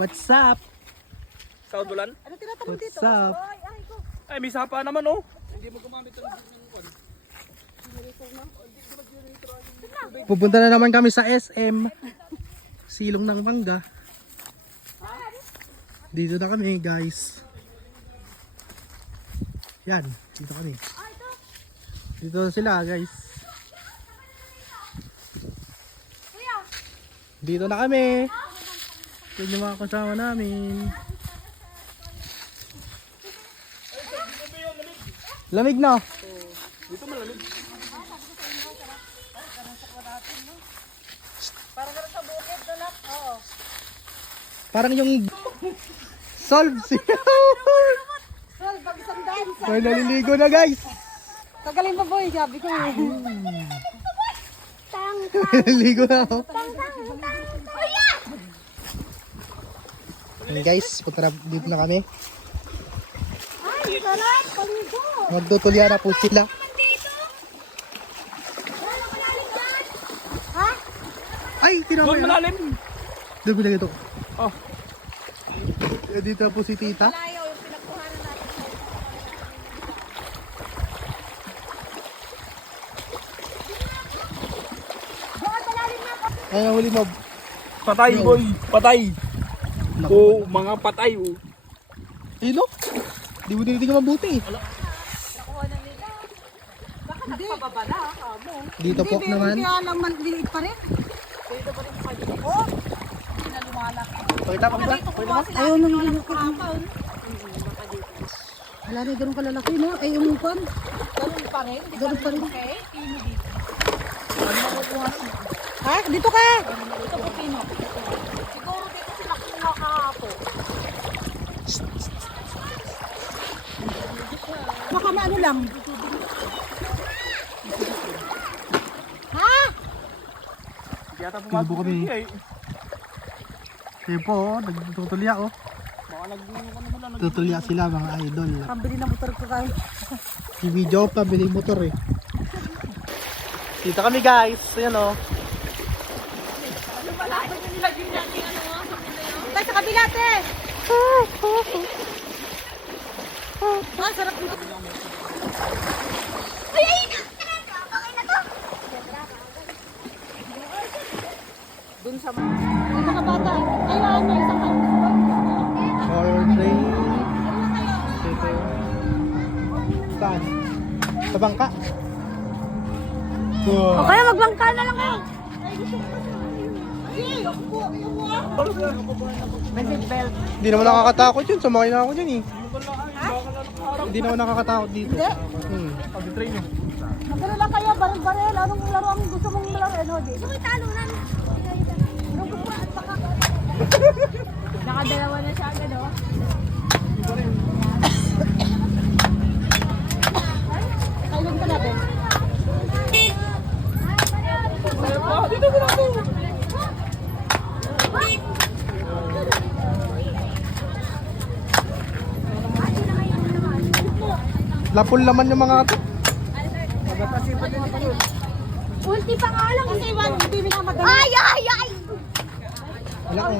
What's up? Saudulan? Ano tinatanong dito? What's up? Ay, may sapa naman oh. Hindi mo gumamit ng kwan. Pupunta na naman kami sa SM. Silong ng Mangga. Dito na kami guys. Yan, dito kami. Dito na sila guys. Dito na kami. Yan yung mga kasama namin. Lamig na. Dito malamig. Parang gano'n sa bukid, dolak. Oo. Parang yung solve siya. Sol, pag isang daan. May naliligo na guys. Kagaling pa boy, sabi ko eh. Naliligo na ako. Ayan guys, punta na, dito na kami. Ay, sarap, paligo. Magtutulya na po sila. Ha? Ay, tinamay Doon na. malalim. Doon bilang ito. Oh. Dito na po si tita. Layo yung pinagkuhanan natin. Doon, malalim na. Ay, nahuli mo. Patay boy. Patay. Naku. Oh, mga patay oh. Ino? Di mo tinitingnan mabuti. Nakuha na nila. Baka nagpababa na, kamo. Dito po naman. Kaya lang maliit pa rin. Dito pa rin sa kanya. Oh, pinalumalak. Pakita pa ba? Ayaw nang kahapon. Wala rin ganun kalalaki, no? Ay, umupan. Ganun pa rin? Ganun pa rin. Okay. Ha? Dito ka! Dito po, Pino. Siguro dito sila kumuha kahapon. Baka maano lang. Ha? Hindi ata Tubo pumasok kami. eh. Sige po, nagtutulya oh. Baka ano na lang. Tutulya sila mga idol. Pambili na motor ko kayo. Si video pa, bili motor eh. Dito kami guys. Ayan oh. Tayo sa kabila, te! Ah, sarap nito. Ay, ay! Okay na to! Dun sa mga bata. Ayun, may isang Horror train. Dito. Saan? Sa bangka. O kaya magbangka na lang kayo. Hindi naman nakakatakot yun. Sumakay na ako dyan eh. Hindi naman nakakatakot dito. Hindi? Pag-train nyo. Magkano lang kayo, baril-baril. Anong laro ang gusto mong laro? Ano, di? Gusto mo talunan. Anong gusto mo? At baka... Nakadalawa na siya agad, oh. Kailan ka natin? Dito ko lang. Lapol naman yung mga ito. Ulti pa nga lang kasi 1 hindi minamadali. Ay, ay, ay! Wala akong